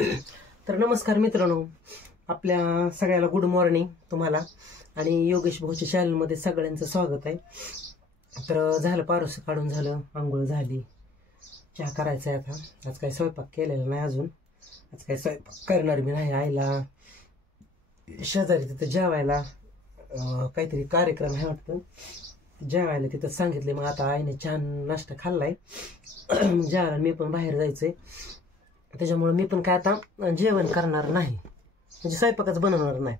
तर नमस्कार मित्रांनो, आपल्या सगळ्याला गुड मॉर्निंग तुम्हाला आणि योगेश भाऊच्या चॅनलमध्ये सगळ्यांचं स्वागत आहे. तर झालं पारोस काढून झालं, आंघोळ झाली, चहा करायचा आहे. आता आज काही स्वयंपाक केलेला नाही अजून. आज काही स्वयंपाक करणार मी नाही. आईला शेजारी तिथं जेवायला काहीतरी कार्यक्रम आहे वाटतं, जेवायला तिथं सांगितले. मग आता आईने छान नाश्ता खाल्लाय, जेवायला मी पण बाहेर जायचंय. त्याच्यामुळे मी पण काय आता जेवण करणार नाही, म्हणजे स्वयंपाकच बनवणार नाही.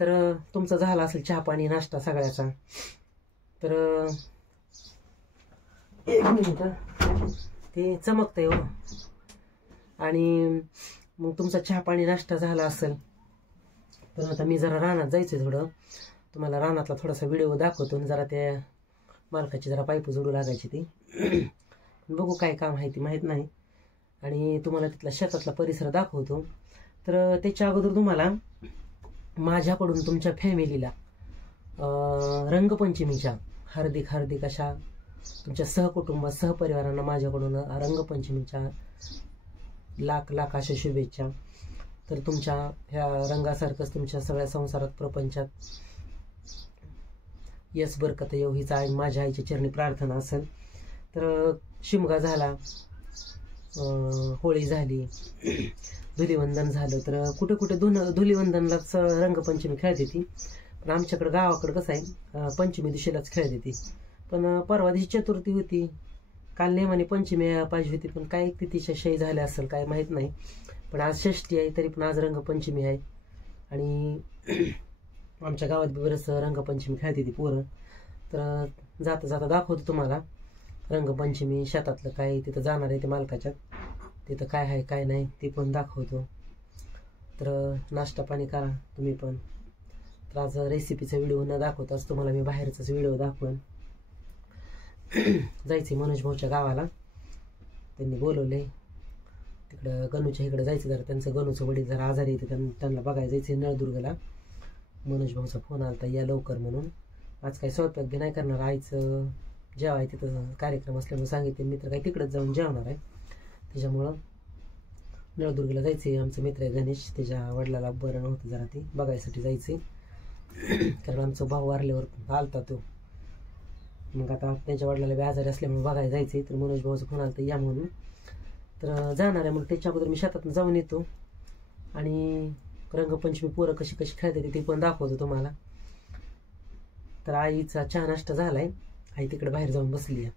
तर तुमचा झाला असेल चहा पाणी नाश्ता सगळ्याचा. तर एक मिनिट, ते चमकतंय हो. आणि मग तुमचा चहा पाणी नाश्ता झाला असेल तर आता मी जरा रानात जायचंय. थोडं तुम्हाला रानातला थोडासा व्हिडिओ दाखवतो. जरा त्या मालकाची जरा पाईप जोडू लागायची ती, बघू काय काम आहे ती माहीत नाही. आणि तुम्हाला तिथला शेतातला परिसर दाखवतो. तर त्याच्या अगोदर तुम्हाला माझ्याकडून तुमच्या फॅमिलीला रंगपंचमीच्या हार्दिक हार्दिक अशा तुमच्या सहकुटुंब सहपरिवारांना माझ्याकडून रंगपंचमीच्या लाख लाख अशा शुभेच्छा. तर तुमच्या ह्या रंगासारखंच तुमच्या सगळ्या संसारात प्रपंचात यश बरकत येऊ हीच आई माझ्या आईची चरणी प्रार्थना असेल. तर शिमगा झाला, होळी झाली, धुलीवंदन झालं. तर कुठे कुठे धुलीवंदनलाच रंगपंचमी खेळते ती, पण आमच्याकडे गावाकडे कसं आहे पंचमी दिवशीलाच खेळते ती. पण परवा दिवशी चतुर्थी होती, काल नेमाने पंचमी पाहिजे होती, पण काय तिथीच्या शय झाल्या असेल काय माहीत नाही. पण आज षष्टी आहे, तरी पण आज रंगपंचमी आहे. आणि आमच्या गावात बरंच रंगपंचमी खेळते ती पोरं. तर जाता जाता दाखवतो तुम्हाला रंगपंचमी शेतातलं काय. तिथं जाणार आहे ते मालकाच्यात, तिथं काय आहे काय नाही ते पण दाखवतो. तर नाश्ता पाणी करा तुम्ही पण. तर आज रेसिपीचा व्हिडिओ न दाखवताच तुम्हाला मी बाहेरचाच व्हिडिओ दाखवेन. जायचे मनोज भाऊच्या गावाला, त्यांनी बोलवले तिकडं गणूच्या इकडे जायचं. जरा त्यांचं गणूचं वडील जरा आजारी येते, त्यांना बघायला जायचं नळदुर्गला. मनोज भाऊचा फोन आला या लवकर म्हणून. आज काही स्वयंपाक बी नाही करणार, आईचं जेवाय तिथं कार्यक्रम असल्यामुळे सांगितले. मित्र काही तिकडंच जाऊन जेवणार आहे, त्याच्यामुळं नळदुर्गला जायचे. आमचं मित्र आहे गणेश, त्याच्या वडिलाला बरं नव्हतं, जरा ते बघायसाठी जायचे. कारण आमचा भाऊ वारल्यावर आलता तो, मग आता त्यांच्या वडिलाला बी आजारी असल्यामुळे बघायला जायचे. तर मनोज भाऊचा फोन आला या म्हणून. तर जाणार आहे. मग त्याच्या अगोदर मी शेतातून जाऊन येतो आणि रंगपंचमी पोरं कशी कशी खेळते ते पण दाखवतो तुम्हाला. तर आईचा चहा नाश्ता झालाय, आई तिकडे बाहेर जाऊन बसली आहे.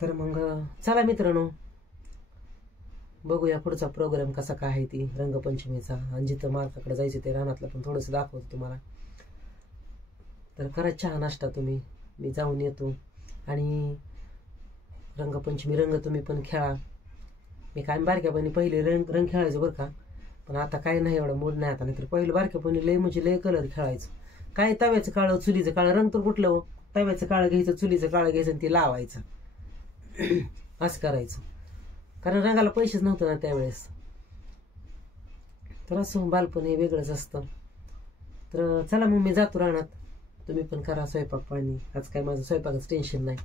तर मग चला मित्रांनो, बघूया पुढचा प्रोग्राम कसा काय आहे ती रंगपंचमीचा. आणि जिथं मालकाकडे जायचं ते रानातलं पण थोडंसं दाखवतो तुम्हाला. तर करा चहा नाश्ता तुम्ही, मी जाऊन येतो. आणि रंगपंचमी रंग तुम्ही पण खेळा. मी काय बारक्यापणी पहिले रंग खेळायचो बरं का, पण आता काय नाही एवढा मूड नाही आता. नाही तर पहिलं बारक्यापणी लय म्हणजे लय कलर खेळायचं. काय तव्याचं काळं चुलीचं काळं रंग तर कुठलं हो. तव्याचं काळं घ्यायचं, चुलीचं काळं घ्यायचं आणि ते लावायचं, असं करायचं. कारण रंगाला पैसेच नव्हतं ना त्यावेळेस. तर असं बालपण हे वेगळंच असतं. तर चला मग मी जातो रानात, तुम्ही पण करा स्वयंपाक पाणी. आज काय माझं स्वयंपाकाचं टेन्शन नाही.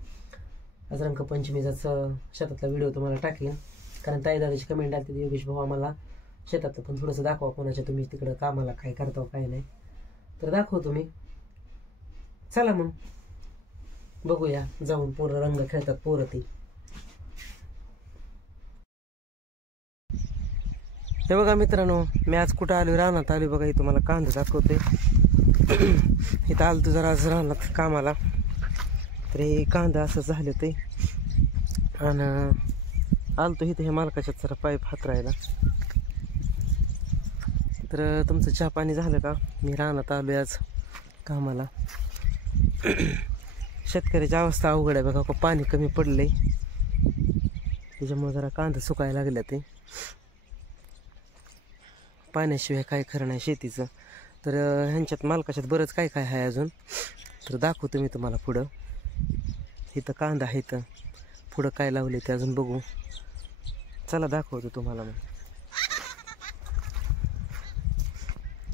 आज रंगपंचमीचाच शेतातला व्हिडिओ तुम्हाला टाकेन. कारण ताई दादाची कमेंट आली योगेश भाऊ आम्हाला शेतातलं पण थोडंसं दाखवा कोणाच्या, तुम्ही तिकडं कामाला काय करता काय नाही. तर दाखव तुम्ही. चला मग बघूया जाऊन पोरं रंग खेळतात पोरं ते. हे बघा मित्रांनो, मी आज कुठं आलो, रानात आलो बघा. इथं तुम्हाला कांदा दाखवते. इथं आलो जरा आज रानात कामाला. तर हे कांदा असं झालं ते. आणि आलतो इथं हे मालकाच्यात जरा पाईप हातरायला. तर तुमचं चहा पाणी झालं का? मी रानात आलो आज कामाला. शेतकऱ्याची अवस्था अवघड आहे बघा, पाणी कमी पडलंय त्याच्यामुळे जरा कांदा सुकायला लागल्या ते. पाण्याशिवाय काय खरं नाही शेतीचं. तर ह्यांच्यात मालकाच्यात बरंच काय काय आहे अजून, तर दाखवतो मी तुम्हाला पुढं. इथं कांदा आहे, इथं पुढं काय लावले ते अजून बघू. चला दाखवतो तुम्हाला.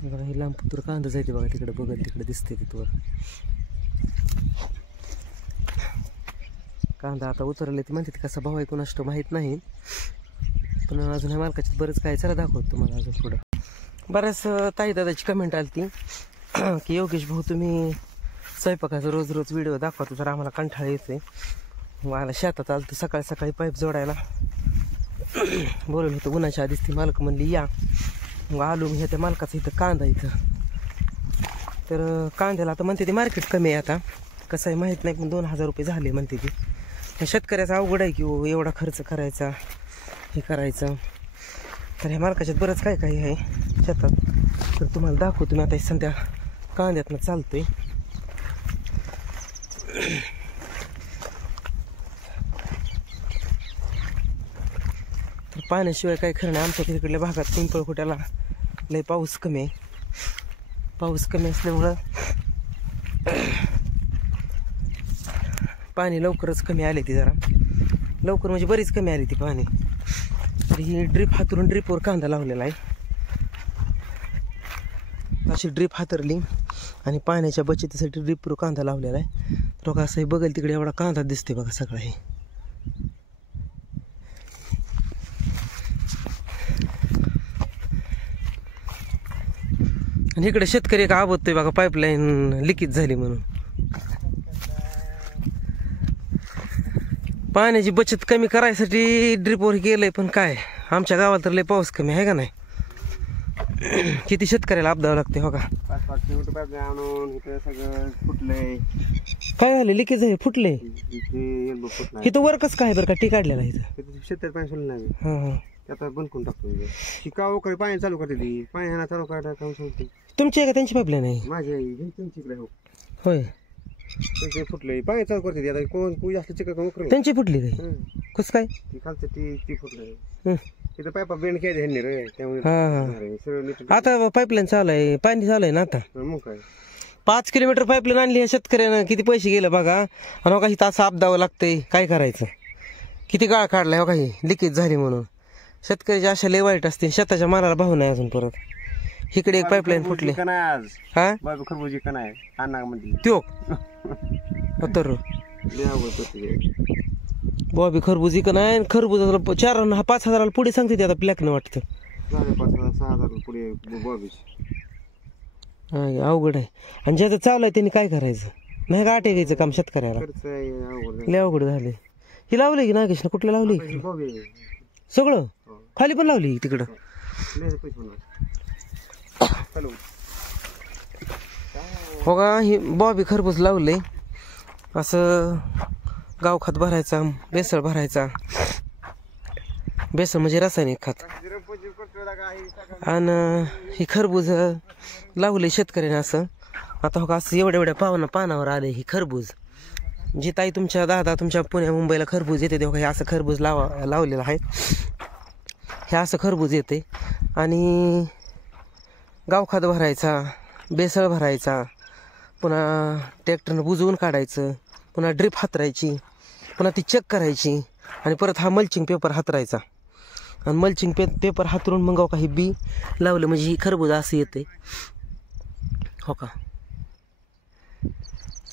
मग बघा हे लांब पुत्र कांदा जायते बघा, तिकडे बघत तिकडे दिसते तिथवर. कांदा आता उतरले ते म्हणते कसा भाव आहे कोणाष्ट माहीत नाही, पण अजून ह्या मालकाची बरंच काय चला दाखवतो तुम्हाला अजून पुढं. बऱ्याच ताई दादाची कमेंट आली ती की योगेश भाऊ तुम्ही स्वयंपाकाचा रोज रोज व्हिडिओ दाखवतो, तर आम्हाला कंठाळा येते. मला शेतात आलं तर सकाळी सकाळी पाईप जोडायला बोलवलं होतं उन्हाच्या आधीच, ती मालक म्हणली या. मग आलो मी त्या मालकाचं इथं कांदा इथं, तर कांद्याला आता म्हणते ते मार्केट कमी आहे आता, कसं आहे माहीत नाही, पण 2000 रुपये झाले म्हणते ती. पण शेतकऱ्याचा अवघड आहे की हो, एवढा खर्च करायचा हे करायचं. तर ह्या मार्केटात बरंच काय काय आहे शेतात, तर तुम्हाला दाखवतो मी आता सध्या कांद्यातनं चालतोय. तर पाण्याशिवाय काय खरं नाही. आमच्या तिकडल्या भागात पिंपळखुट्याला लय पाऊस कमी आहे. पाऊस कमी असल्यामुळं पाणी लवकरच कमी आले ती, जरा लवकर म्हणजे बरीच कमी आली ती पाणी. तर ही ड्रीप हातरून ड्रीपवर कांदा लावलेला आहे. अशी ड्रीप हातरली आणि पाण्याच्या बचतीसाठी ड्रीपवर कांदा लावलेला आहे. तर बघा असं बघेल तिकडे एवढा कांदा दिसते बघा सगळा हे. आणि इकडे शेतकरी एक आबततोय बघा, पाईपलाईन लिकेज झाली म्हणून. पाण्याची बचत कमी करायसाठी ड्रिपवर गेलंय, पण काय आमच्या गावात तर लय पाऊस कमी आहे का नाही. किती शेतकऱ्याला आपदावं लागते हो का. 5-5 किलोमीटर पाईप आणून इथं सगळं फुटलंय. काय झालं लिकेज झाले फुटले. इथं वरकच काय बरं का टी काढलेला इथं शेतात पाणी सोडलं नाही. हां आता बंद करून टाकतो. शिकाव करे पाणी चालू करते ती, पाणी ह्याला चालू करायला काम सांगते. तुमची आहे का त्यांची पाईपलाईन आहे. माझी तुमची हो होय त्यांचे फुटलंय, पाणी चालू करते ती. आता कोण कोणी जास्त चिकन करून त्यांची फुटली काय कसं काय ती खालचं ती फुटलंय. तिथं पाईपा बेंड केली ह्यांनी रे, त्यामुळे सगळं नीट. आता पाईपलाईन चालू आहे, पाणी चालू आहे ना आता. मग काय 5 किलोमीटर पाईपलाईन आणली ह्या शेतकऱ्यानं, किती पैसे गेले बघा. आणि काही तास आपदावं लागतंय, काय करायचं. किती गाळ काढलाय हो काही लिकेज झाली म्हणून. शेतकऱ्याची आशा लय वाईट असते, शेताच्या मालाला भाव नाही अजून परत. इकडे एक पाईपलाईन फुटली. हा बाबू खरबुजी का नाही आणा म्हणजे त्यो तर बॉबी खरबुजी का नाही. खरबुजाला 4-5 हजाराला पुढे सांगते ते आता ब्लॅकनं वाटतं. 5,000-6,000 पुढे बॉबीच अवघड आहे. आणि ज्याचं चालू आहे त्यांनी काय करायचं. नाही का आटे घ्यायचं काम शेतकऱ्याला लय अवघड झाले. ही लावली की नागेश ना कुठल्या लावली सगळं खाली पण लावली तिकडं. हो का ही बॉबी खरबूज लावले. असं गावखत भरायचा, बेसळ भरायचा. बेसळ म्हणजे रासायनिक खत. आणि ही खरबूज लावले शेतकऱ्याने असं. आता हो का असं एवढ्या पानावर आले ही खरबूज. जी ताई तुमच्या दादा तुमच्या पुण्या मुंबईला खरबूज येते तेव्हा हे असं खरबूज लावलेलं आहे. हे असं खरबूज येते. आणि गावखत भरायचा, बेसळ भरायचा, पुन्हा ट्रॅक्टरनं बुजवून काढायचं, पुन्हा ड्रीप हातरायची, पुन्हा ती चेक करायची, आणि परत हा मल्चिंग पेपर हातरायचा. आणि मल्चिंग पेपर हातरून मग काही बी लावलं म्हणजे ही खरबूज असं येते हो का.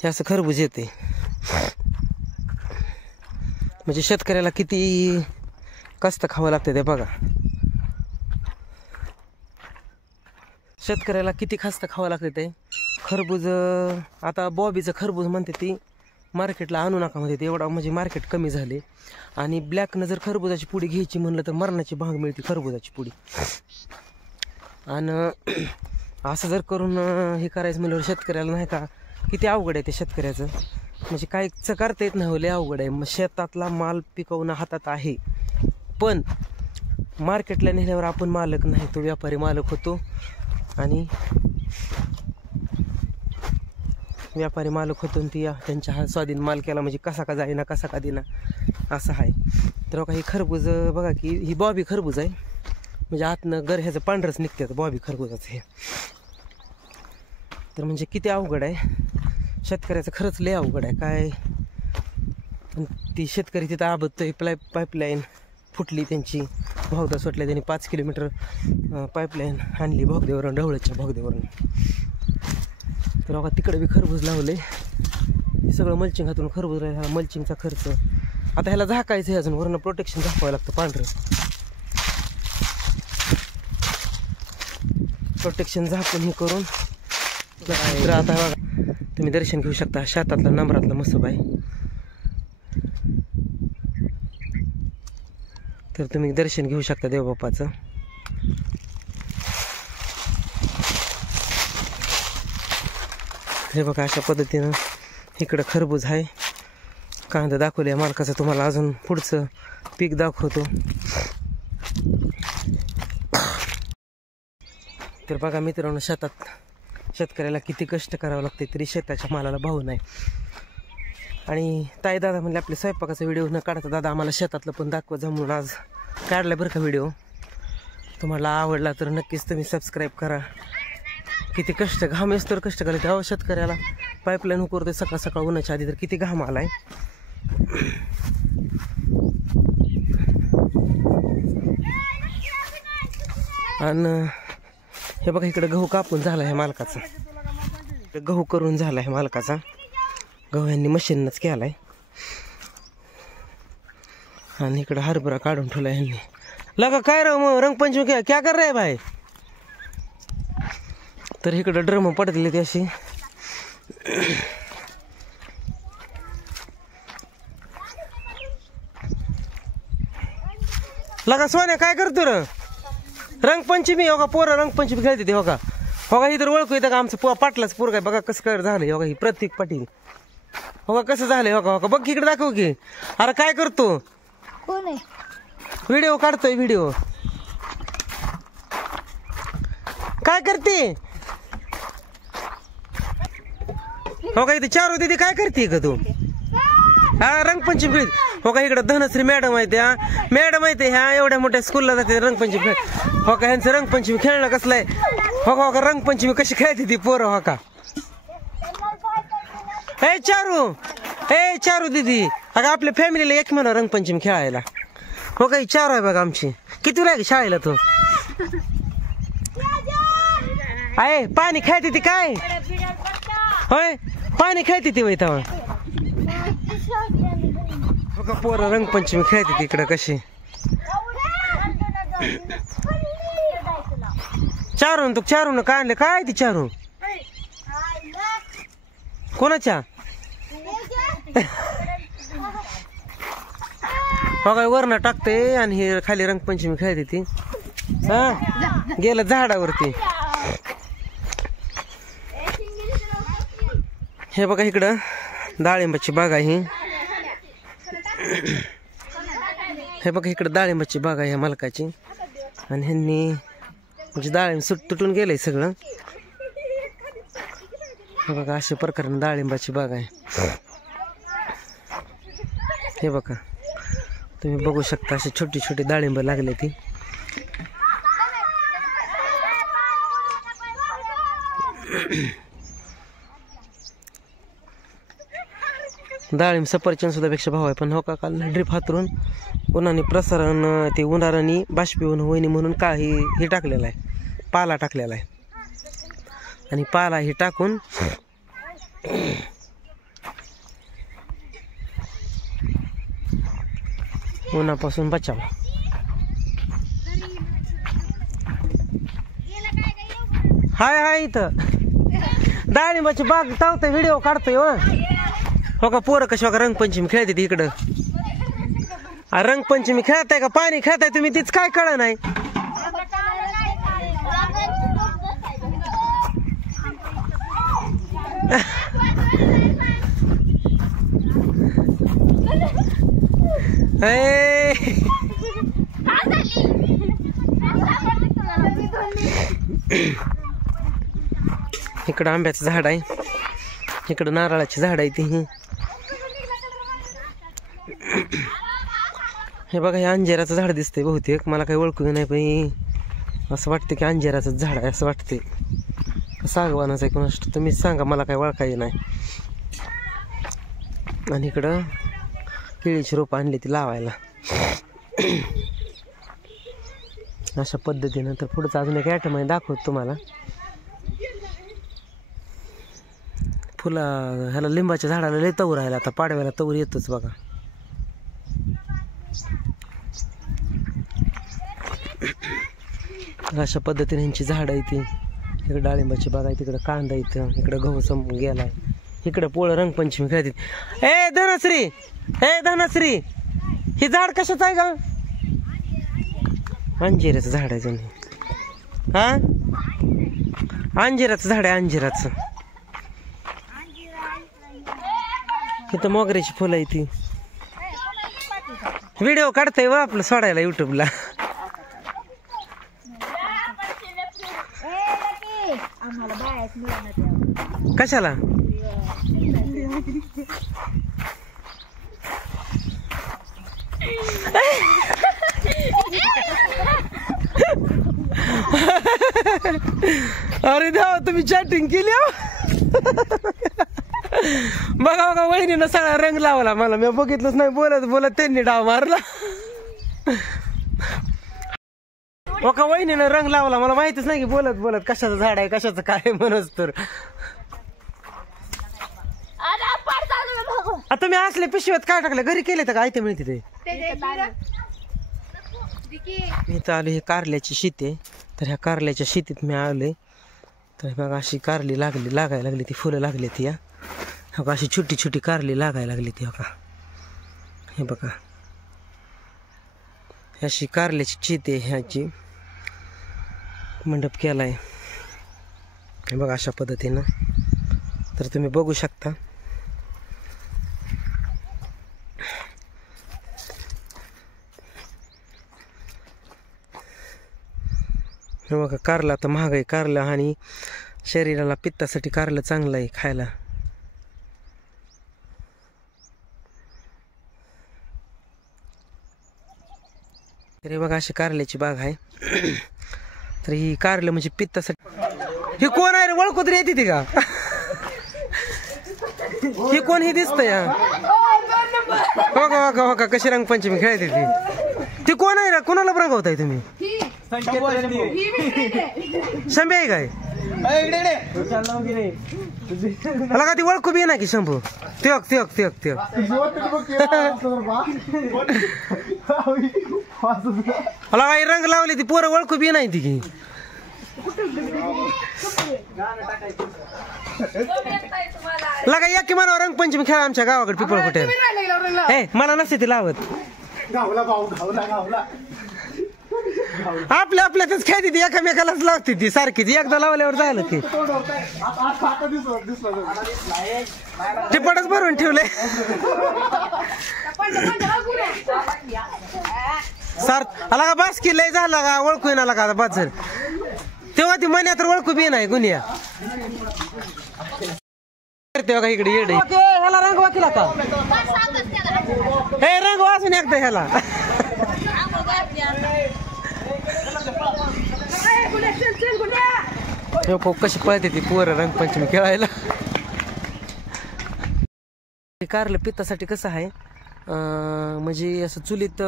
हे असं खरबूज येते. म्हणजे शेतकऱ्याला किती कष्ट खावं लागतं ते बघा. शेतकऱ्याला किती कष्ट खावं लागतं ते. खरबूज आता बॉबीचं खरबूज म्हणते ती मार्केटला आणू नका म्हणते ते. एवढा म्हणजे मार्केट कमी झाले. आणि ब्लॅकनं जर खरबुजाची पुडी घ्यायची म्हणलं तर मरणाची भांग मिळते खरबुजाची पुडी. आणि असं जर करून हे करायचं म्हणल्यावर शेतकऱ्याला नाही का किती अवघड आहे ते शेतकऱ्याचं. म्हणजे काहीच करता येत नाही, लय अवघड आहे. मग शेतातला माल पिकवणं हातात आहे, पण मार्केटला नेल्यावर आपण मालक नाही, तो व्यापारी मालक होतो. आणि व्यापारी मालक होतो ती त्यांच्या हा स्वाधीन माल केला म्हणजे कसा का जाईना कसा का देना असं आहे. तर बघा ही खरबूज बघा की ही बॉबी खरबूज आहे. म्हणजे आतनं ह्याचं पांढरच निघते बॉबी खरबुजाचं हे. तर म्हणजे किती अवघड आहे शेतकऱ्याचं, खरंच लय अवघड आहे काय. ती शेतकरी तिथं आबदतोय. पाईपलाईन फुटली त्यांची, भोगदा सुटल्या त्यांनी. 5 किलोमीटर पाईपलाईन आणली भोगदेवरून, ढवळच्या भोगदेवरून. तर बघा तिकडे बी खरबूज लावले. हे सगळं मल्चिंग हातून खरबूज राहिला, ह्याला मल्चिंगचा खर्च. आता ह्याला झाकायचं आहे अजून, वरनं प्रोटेक्शन झाकावं लागतं पांढरं. प्रोटेक्शन झाकून हे करून तर आता बघा तुम्ही दर्शन घेऊ शकता शेतातला नंबरातला मसोबा आहे. तर तुम्ही दर्शन घेऊ शकता देवबाप्पाचं. हे बघा अशा पद्धतीनं इकडं खरबूज आहे. कांदा दाखवले मालकाचं, तुम्हाला अजून पुढचं पीक दाखवतो. तर बघा मित्रांनो, शेतात शेतकऱ्याला किती कष्ट करावं लागते तरी शेताच्या मालाला भाव नाही. आणि ताई दादा म्हणले आपल्या स्वयंपाकाचा व्हिडिओ न काढता दादा आम्हाला शेतातलं पण दाखवत जा, म्हणून आज काढला बरं का व्हिडिओ. तुम्हाला आवडला तर नक्कीच तुम्ही सबस्क्राईब करा. किती कष्ट, घाम येस तर कष्ट करायचे. अहो शेतकऱ्याला पाईपलाईन उकरते सकाळ सकाळ उन्हाच्या आधी, तर किती घाम आलाय. आणि हे बघा इकडे गहू कापून झाला आहे मालकाचा, गहू करून झाला आहे मालकाचा. गहू यांनी मशीनच केलाय. आणि इकडे हरभरा काढून ठेवला यांनी. लगा काय रे मग रंगपंचमी क्या कर रे भाई. तर इकडं ड्रम पडतले ते अशी. लगा सोन्या काय करतो र रंगपंचमी. हो का पोरं रंगपंचमी खेळते ते. हो का हो का इथं ओळखू येतं का आमचं पाटलाच पोरग आहे. बघा कसं काय झालंय. हो का ही प्रतीक पाटील. हो का कसं झालंय. हो का हो का बघ इकडे दाखव की. अरे काय करतो. व्हिडिओ काढतोय व्हिडिओ. काय करते. हो का इथे चारू दीदी काय करते का तू. हा रंगपंचमी. हो का इकडं धनश्री मॅडम आहे त्या. मॅडम आहे ते ह्या एवढ्या मोठ्या स्कूलला जाते रंगपंचमी खेळ. हो का ह्यांचं रंगपंचमी खेळणं कसलं आहे. हो का हो का रंगपंचमी कशी खेळते ती पोरं. हो का ए चारू दीदी. अगं आपल्या फॅमिलीला एक म्हणा रंगपंचमी खेळायला. हो का ही चारू आहे बघा आमची. किती लागे शाळेला तू. आहे पाणी खेळते ती काय. होय पाणी खेळते ती वैता. हो का पोरं रंगपंचमी खेळते तिकडं कशी. चारून तू चारून का आणले काय ती चारू. कोणाच्या. हो काय वरनं टाकते आणि हे खाली रंगपंचमी खेळते ती. हा गेलं झाडावरती. हे बघा इकडं डाळिंबाची बाग आहे. हे बघा इकडं डाळिंबाची बाग आहे मालकाची. आणि ह्यांनी म्हणजे डाळिंब तुटून गेलंय सगळं. हे बघा अशा प्रकारे डाळिंबाची बाग आहे. हे बघा तुम्ही बघू शकता अशी छोटी छोटी डाळिंब लागले ती. डाळिंब सफरचंद सुद्धा पेक्षा भाव आहे. पण हो का काल ड्रीप हातरून उन्हाने प्रसारण ते उन्हाळ्याने बाष्पीभवन होईनी म्हणून काही हे टाकलेलं आहे. पाला टाकलेला आहे. आणि पाला हे टाकून उन्हापासून बचाव. हाय इथं डाळिंबाची बाग तावते व्हिडिओ काढतोय. हो का पोरं कशी बघा रंगपंचमी खेळते ती इकडं. रंगपंचमी खेळताय का पाणी खेळताय तुम्ही तीच काय कळ नाही. इकडं आंब्याचं झाड आहे. इकडं नारळाची झाड आहे ती. हे बघा हे अंजेराचं झाड दिसतंय बहुतेक. मला काही ओळखू नाही पण असं वाटतं की अंजेराचं झाड आहे असं वाटते. सागवानाचं आहे कोणाच तुम्हीच सांगा. मला काही ओळखाय नाही. आणि इकडं केळीची रोपं आणली ती लावायला. अशा पद्धतीनं. तर पुढचं अजून एक आयटम आहे दाखवतो तुम्हाला. फुला ह्याला लिंबाच्या झाडाला लय तवर राहिला, आता पाडव्याला तवर येतोच बघा. अशा पद्धतीने ह्यांची झाडं आहे ती. इकडे डाळिंबाची बाग आहे, तिकडे कांदा इथं, इकडे गहू संपून गेलाय, इकडे पोळं रंगपंचमी खेळतात. ए धनश्री, ए धनश्री, हे झाड कशाचं आहे का? अंजिराचं झाड आहे जणू. हा अंजिराचं झाड आहे, अंजिराचं. इथं मोगऱ्याची फुलं आहे ती. व्हिडिओ काढताय व आपलं सोडायला युट्यूबला. कशाला? अरे देवा, तुम्ही चॅटिंग केली. बघा बघा, वहिनीनं सगळा रंग लावला मला, मी बघितलंच नाही. बोलत बोलत त्यांनी डाव मारला. बघा वहिनीनं रंग लावला, मला माहितीच नाही की बोलत बोलत कशाचं झाड आहे कशाचं काय म्हणत. तर आता मी असले पिशव्यात काय टाकलं, घरी केले तर काय ते मिळते ते. इथं आलो, हे कारल्याची शेती आहे. तर ह्या कारल्याच्या शेतीत मी आलोय. तर बघा अशी कारली लागायला लागली ती, फुलं लागली ती. बघा अशी छोटी छोटी कारली लागायला लागली ती. बघा हे बघा, अशी कारल्याची शेती आहे. ह्याची मंडप केलाय हे बघा अशा पद्धतीनं. तर तुम्ही बघू शकता. हे बघा, कारला आता महाग आहे कारला, आणि शरीराला पित्तासाठी कारलं चांगलं आहे खायला. तर हे बघा अशी कारल्याची बाग आहे. तर ही कारलं म्हणजे पित्तासाठी. ही कोण आहे रे, ओळखून येते ती का? ही कोण ही दिसतंय? बघा बघा बघा कशी रंगपंचमी खेळते ती. ती कोण आहे रे, कोणाला रंगवताय तुम्ही? शंभू आहे काय? मला का ती ओळखू बी ना की शंभू? त्योक त्योक त्योक त्योक. मला काही रंग लावले ती पोरं ओळखू बी नाही ती की. लगा या की मला रंगपंचमी खेळा आमच्या गावाकडे पिपळ कुठे. ए मला नसते ती लावत. आपल्या आपल्यातच खेळते ती, एकामेकालाच लावते ती सारखीच. एकदा लावल्यावर झालं की टिपटच भरून ठेवले. सर आला का बास की लय झाला का, ओळखू ना का बाजर. तेव्हा ती मन्या तर ओळखू बी नाही गुन्ह्या. तेव्हा का इकडे येड ह्याला रंग वाकिला का? हे रंग वाचून एकदा ह्याला. कशी पळते ती पोरं रंगपंचमी खेळायला. कारलं पित्तासाठी कसं आहे, म्हणजे असं चुलीत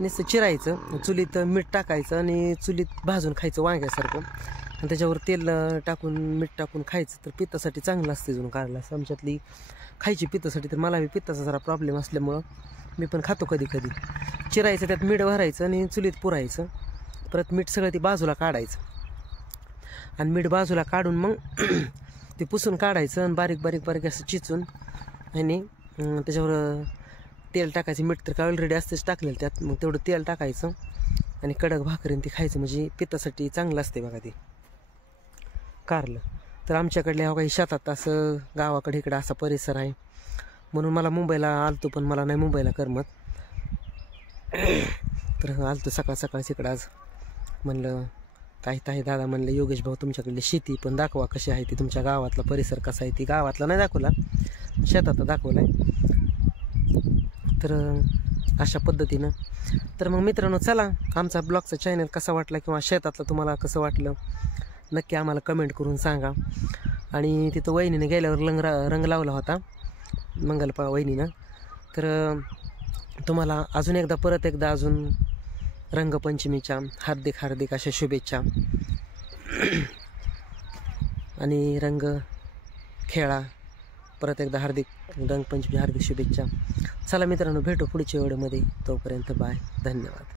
नुसतं चिरायचं, चुलीत मीठ टाकायचं आणि चुलीत भाजून खायचं वांग्यासारखं, आणि त्याच्यावर तेल टाकून मीठ टाकून खायचं. तर पित्तासाठी चांगलं असते जणू कारलं. आमच्यातली खायची पित्तासाठी. तर मला बी पित्ताचा जरा प्रॉब्लेम असल्यामुळं मी पण खातो कधी कधी. चिरायचं, त्यात मीठ भरायचं आणि चुलीत पुरायचं. परत मीठ सगळं ती बाजूला काढायचं, आणि मीठ बाजूला काढून मग ते पुसून काढायचं, आणि बारीक बारीक बारीक असं चिचून, आणि त्याच्यावर तेल टाकायचं. मीठ तर काय ऑलरेडी असतेच टाकलेलं त्यात, मग तेवढं तेल टाकायचं आणि कडक भाकरीने ती खायचं. म्हणजे पित्तासाठी चांगलं असते बघा ते कारलं. तर आमच्याकडल्या काही शेतात असं गावाकडे इकडं असा परिसर आहे, म्हणून मला मुंबईला आलतो, पण मला नाही मुंबईला करमत. तर आलतो सकाळ सकाळच इकडं आज. म्हणलं काही ताई दादा म्हणलं योगेश भाऊ तुमच्याकडली शेती पण दाखवा कशी आहे ती, तुमच्या गावातला परिसर कसा आहे ती. गावातला नाही दाखवला, शेतात दाखवला आहे. तर अशा पद्धतीनं. तर मग मित्रांनो चला, आमचा ब्लॉगचा चॅनल कसा वाटला किंवा शेतातलं तुम्हाला कसं वाटलं नक्की आम्हाला कमेंट करून सांगा. आणि तिथं वहिनीने गेल्यावर रंग लावला होता मंगलपा वहिनीनं. तर तुम्हाला अजून एकदा परत एकदा अजून रंगपंचमीच्या हार्दिक हार्दिक अशा शुभेच्छा. आणि रंग खेळा, परत एकदा हार्दिक रंगपंचमी हार्दिक शुभेच्छा. चला मित्रांनो, भेटू पुढच्या व्हिडिओमध्ये. तोपर्यंत बाय, धन्यवाद.